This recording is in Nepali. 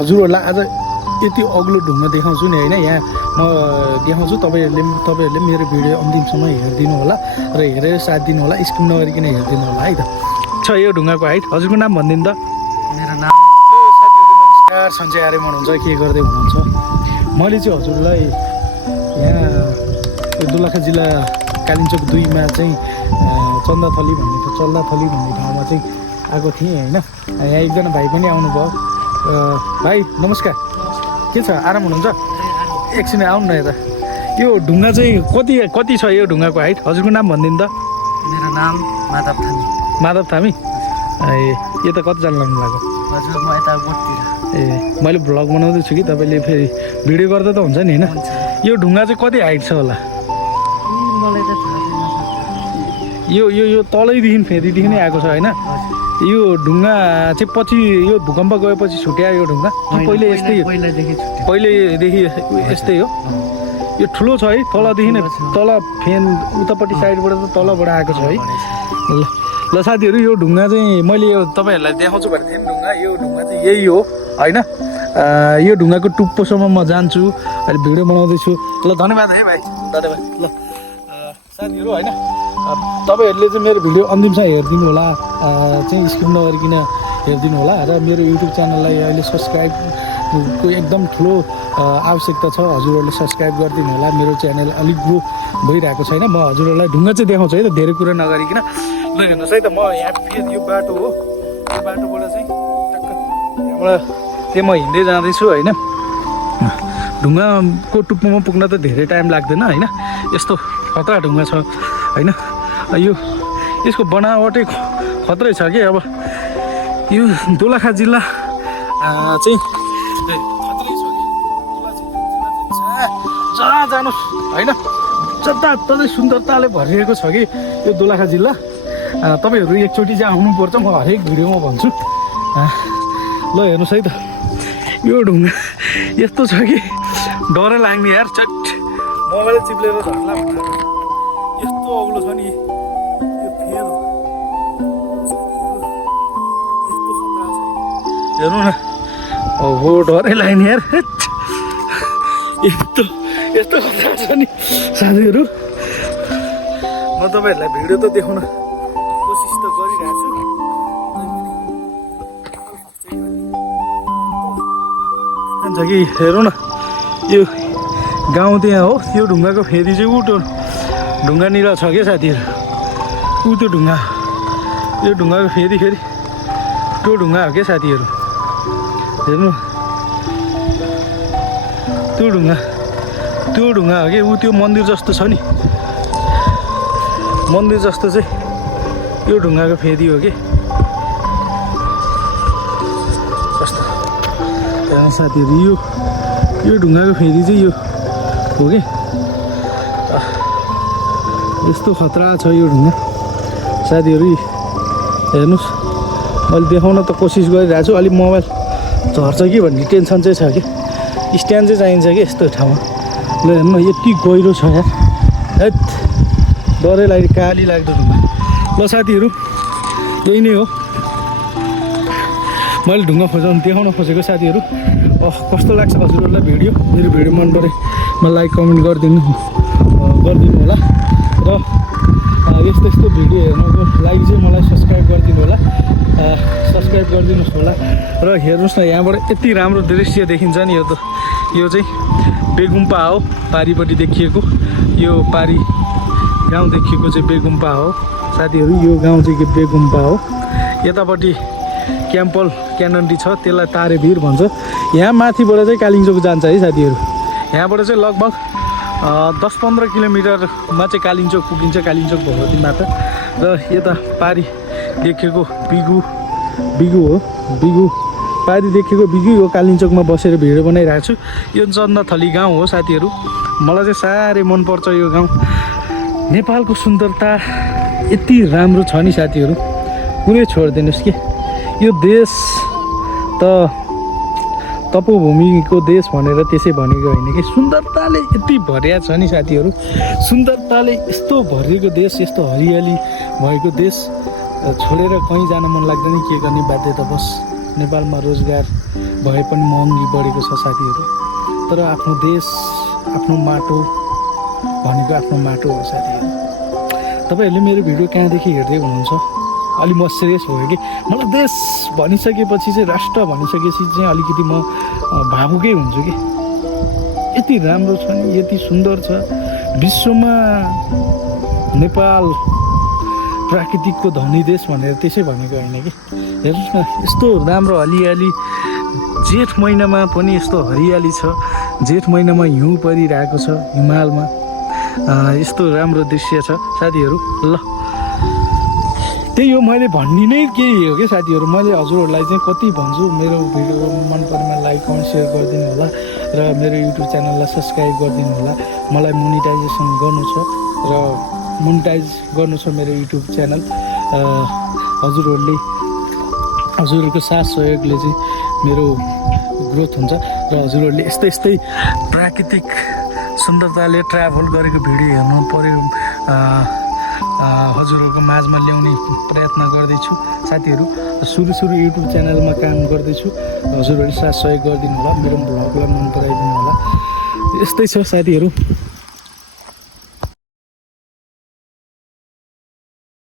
हजुरहरूलाई आज यति अग्लो ढुङ्गा देखाउँछु नि होइन। यहाँ म देखाउँछु, तपाईँहरूले मेरो भिडियो अन्तिमसम्म हेरिदिनु होला र हेरेर साथ दिनु होला, स्किप नगरिकन हेरिदिनु होला है त। छ यो ढुङ्गाको हाइट। हजुरको नाम भनिदिनु त। मेरो नाम साथीहरू नमस्कार, सन्चै आर्यमन हुनुहुन्छ, के गर्दै हुनुहुन्छ। मैले चाहिँ हजुरलाई यहाँ दोलखा जिल्ला कालिम्पोङ 2 मा चाहिँ चल्दाथली भन्ने ठाउँमा चाहिँ आएको थिएँ होइन। यहाँ एकजना भाइ पनि आउनुभयो। भाइ नमस्कार, के छ, आराम हुनुहुन्छ? एकछिन आउनु न यता। यो ढुङ्गा चाहिँ कति छ यो ढुङ्गाको हाइट? हजुरको नाम भनिदिनु त। मेरो नाम माधव थामी। माधव थामी। ए यो त कतिजना लानु लाग्यो? हजुर म यता बोटतिर। ए मैले भ्लग बनाउँदैछु कि, तपाईँले फेरि भिडियो गर्दा त हुन्छ नि होइन। यो ढुङ्गा चाहिँ कति हाइट छ होला? मलाई त थाहा छैन। यो तलैदेखि फेरिदेखि नै आएको छ होइन। यो ढुङ्गा चाहिँ पछि यो भूकम्प गएपछि छुट्या यो ढुङ्गा? पहिल्यैदेखि यस्तै हो? यो ठुलो छ है, तलदेखि नै तल फेन उतापट्टि साइडबाट त तलबाट आएको छ है। ल साथीहरू, यो ढुङ्गा चाहिँ मैले यो तपाईँहरूलाई देखाउँछु भनेको थिएँ ढुङ्गा। यो ढुङ्गा चाहिँ यही हो होइन। यो ढुङ्गाको टुप्पोसम्म म जान्छु, अहिले भिडियो बनाउँदैछु। ल धन्यवाद है भाइ, धन्यवाद। ल साथीहरू होइन, तपाईँहरूले चाहिँ मेरो भिडियो अन्तिमसम्म हेरिदिनु होला, चाहिँ स्किप नगरिकन हेरिदिनु होला र मेरो युट्युब च्यानललाई अहिले सब्सक्राइबको एकदम ठुलो आवश्यकता छ। हजुरहरूले सब्सक्राइब गरिदिनु होला। मेरो च्यानल अलिक ग्रो भइरहेको छैन। म हजुरहरूलाई ढुङ्गा चाहिँ देखाउँछु है त, धेरै कुरा नगरिकन। ल हेर्नुहोस् है त, म यहाँ फेरि यो बाटो हो, यो बाटोबाट चाहिँ टक्क यहाँबाट चाहिँ म हिँड्दै जाँदैछु होइन। ढुङ्गाको टुप्पोमा पुग्न त धेरै टाइम लाग्दैन होइन। यस्तो खतरा ढुङ्गा छ होइन। यो यसको बनावटै खत्रै छ कि। अब यो दोलखा जिल्ला चाहिँ खत्रै छ कि। जहाँ जानुहोस् होइन, जताततै सुन्दरताले भरिएको छ कि यो दोलखा जिल्ला। तपाईँहरू एकचोटि चाहिँ आउनुपर्छ, म हरेक भिडियोमा भन्छु। ल हेर्नुहोस् है त, यो ढुङ्गा यस्तो छ कि डरै लाग्ने यार। चट मोबाइल चिप्लेर झर्ला भनेर यस्तो अग्लो छ नि यो फेर। यस्तो खतरा छ, हेर्नु न। हो डरै लाग्ने यार, यस्तो खतरा छ नि साथीहरू। म तपाईँहरूलाई भिडियो त देखाउन कोसिस त गरिरहेको छु। जान्छ कि हेरौँ न, यो गाउँ त्यहाँ हो। यो ढुङ्गाको फेरि चाहिँ उटो ढुङ्गानिर छ क्या साथीहरू। ऊ त्यो ढुङ्गा, यो ढुङ्गाको फेरि त्यो ढुङ्गा हो क्या साथीहरू। हेर्नु, त्यो ढुङ्गा हो कि। ऊ त्यो मन्दिर जस्तो छ नि, मन्दिर जस्तो चाहिँ यो ढुङ्गाको फेरि हो कि। कस्तो त्यहाँ साथीहरू, यो ढुङ्गाको फेरि चाहिँ यो हो कि। यस्तो खतरा छ यो ढुङ्गा साथीहरू। हेर्नुहोस्, मैले देखाउन त कोसिस गरिरहेको छु। अलिक मोबाइल झर्छ कि भन्ने टेन्सन चाहिँ छ कि। स्ट्यान्ड चाहिँ चाहिन्छ कि यस्तो ठाउँमा। ल हेर्नु, यति गहिरो छ यार, हैट डरै लाग्यो, काली लाग्दो ढुङ्गा। ल साथीहरू, यही नै हो मैले ढुङ्गा देखाउन खोजेको साथीहरू। कस्तो लाग्छ हजुरहरूलाई भिडियो? मेरो भिडियो मन परे मलाई लाइक कमेन्ट गरिदिनु होला र यस्तो भिडियो हेर्नुको लागि चाहिँ मलाई सब्सक्राइब गरिदिनु होला, सब्सक्राइब गरिदिनुहोस् होला। र हेर्नुहोस् न, यहाँबाट यति राम्रो दृश्य देखिन्छ नि। यो चाहिँ बेगुम्पा हो, पारिपट्टि देखिएको यो पारी गाउँ देखिएको चाहिँ बेगुम्पा हो साथीहरू। यो गाउँ चाहिँ बेगुम्पा हो। यतापट्टि क्याम्पल क्यानन्डी छ, त्यसलाई तारेभिर भन्छ। यहाँ माथिबाट चाहिँ कालिम्पोङ जान्छ है साथीहरू। यहाँबाट चाहिँ लगभग 10-15 किलोमिटरमा चाहिँ कालिम्पोङ पुगिन्छ, कालिम्पोङ भगवती माता। र यता पारी देखेको बिगु हो, बिगु पारी देखेको बिगु हो। कालिम्पोङमा बसेर भिडियो बनाइरहेको छु। यो चन्दथली गाउँ हो साथीहरू। मलाई चाहिँ साह्रै मनपर्छ यो गाउँ। नेपालको सुन्दरता यति राम्रो छ नि साथीहरू, कुनै छोडिदिनुहोस् कि। यो देश त तपोभूमिको देश भनेर त्यसै भनेको होइन कि। सुन्दरताले यति भरिया छ नि साथीहरू, सुन्दरताले यस्तो भरिएको देश, यस्तो हरियाली भएको देश छोडेर कहीँ जान मन लाग्दैन। के गर्ने बाध्यता बस नेपालमा रोजगार भए पनि महँगी बढेको छ साथीहरू। तर आफ्नो देश आफ्नो माटो भनेको आफ्नो माटो हो साथीहरू। तपाईँहरूले मेरो भिडियो कहाँदेखि हेर्दै हुनुहुन्छ? अलि म सिरियस भयो कि मलाई देश भनिसकेपछि चाहिँ राष्ट्र भनिसकेपछि चाहिँ अलिकति म भावुकै हुन्छु कि यति राम्रो छ नि, यति सुन्दर छ विश्वमा नेपाल प्राकृतिकको धनी देश भनेर त्यसै भनेको होइन कि। हेर्नुहोस् न यस्तो राम्रो हरियाली, जेठ महिनामा पनि यस्तो हरियाली छ, जेठ महिनामा हिउँ परिरहेको छ हिमालमा, यस्तो राम्रो दृश्य छ साथीहरू। ल त्यही हो, मैले भन्ने नै केही हो क्या साथीहरू। मैले हजुरहरूलाई चाहिँ कति भन्छु, मेरो भिडियो मन परेमा लाइक कमेन्ट सेयर गरिदिनु होला र मेरो युट्युब च्यानललाई सब्सक्राइब गरिदिनु होला। मलाई मोनिटाइजेसन गर्नु छ र मोनिटाइज गर्नु छ मेरो युट्युब च्यानल। हजुरहरूको साथ सहयोगले चाहिँ मेरो ग्रोथ हुन्छ र हजुरहरूले यस्तै यस्तै प्राकृतिक सुन्दरताले ट्राभल गरेको भिडियो हेर्नु पऱ्यो, हजुरहरूको माझमा ल्याउने प्रयत्न गर्दैछु साथीहरू। सुरु युट्युब च्यानलमा काम गर्दैछु, हजुरहरूले साथ सहयोग गरिदिनु होला, मेरो भ्लगलाई मन पराइदिनु होला। यस्तै छ साथीहरू।